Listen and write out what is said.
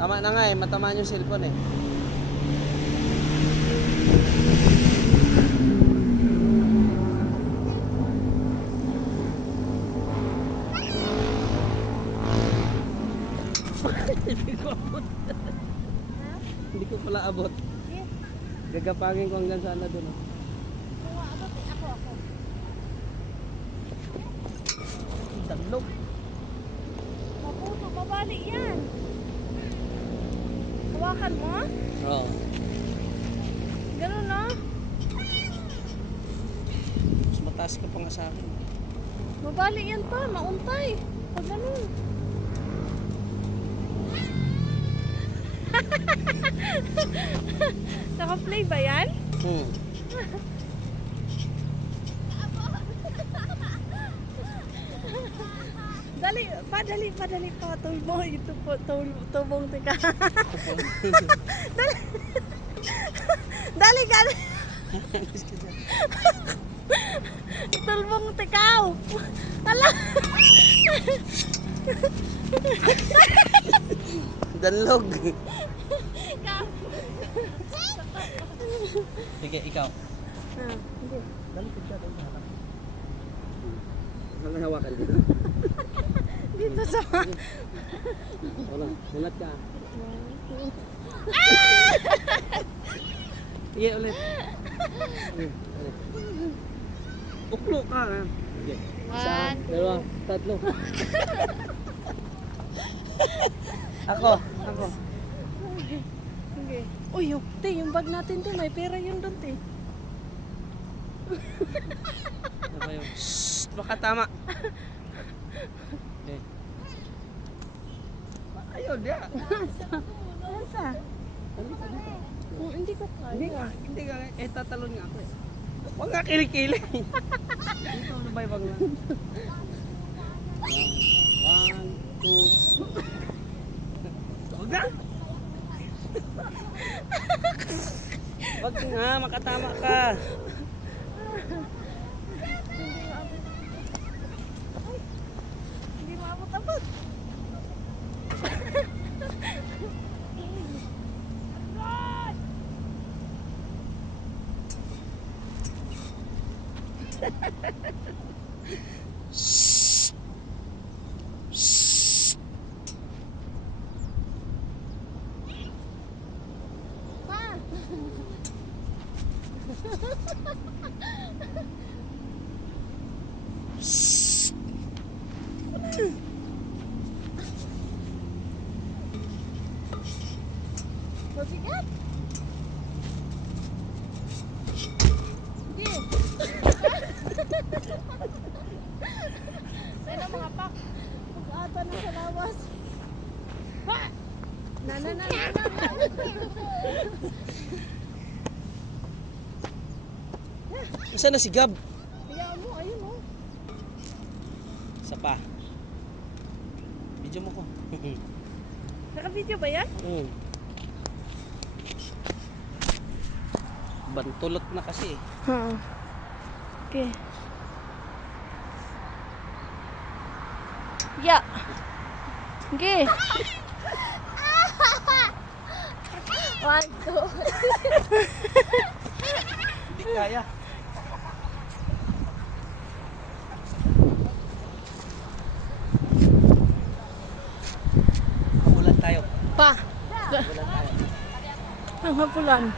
Tama na nga eh, matamaan yung cellphone eh. Hindi ko abot. Hindi ko pala abot. Gagapangin ko hanggang sana doon. Ako. Taglog. Maputo, mabali yan. Hawakan mo? Oo. Ganun no? Mas mataas ka pa nga sa akin. Mabali yan pa, mauntay. Pag ganun. Naka-play ba yan? Dali pa, tulbo, ito po, tubong tika. Dali ka. Tulbong tikaw. Ala. Danlog. Sige, ikaw. Hindi. Dali ko siya doon sa harap. Saan hawakan dito? Dito sa... Wala, mulat ka. Sige, ulit. Ulit. Uklo ka. Sige. Isa, dalawa, tatlo. Ako. Okay. Uy, te, yung bag natin te, may pera yun doon te. Ano ba yun? Shhh! Baka tama. Okay. Ayun, dia. Nasa? Hindi ko kaya. Hindi ka. Tatalon nga ako eh. Huwag nga kilikili. Dito na ba yung bag na? 1, 2. Huwag na. Huwag nga, makatama ka. Hindi maabot-abot. Mabigat. Sige. May na mga pak. Pag-ata na sa lawas. Ha! Na. Saan na si Gab? Kaya mo, ayun oh. Isa pa. Video mo ko. Naka-video ba yan? Bantulot na kasi eh. Okay. Yeah. Okay. 1, 2. Hindi kaya. Habulan tayo. Pa. Habulan tayo. Ang hapulan.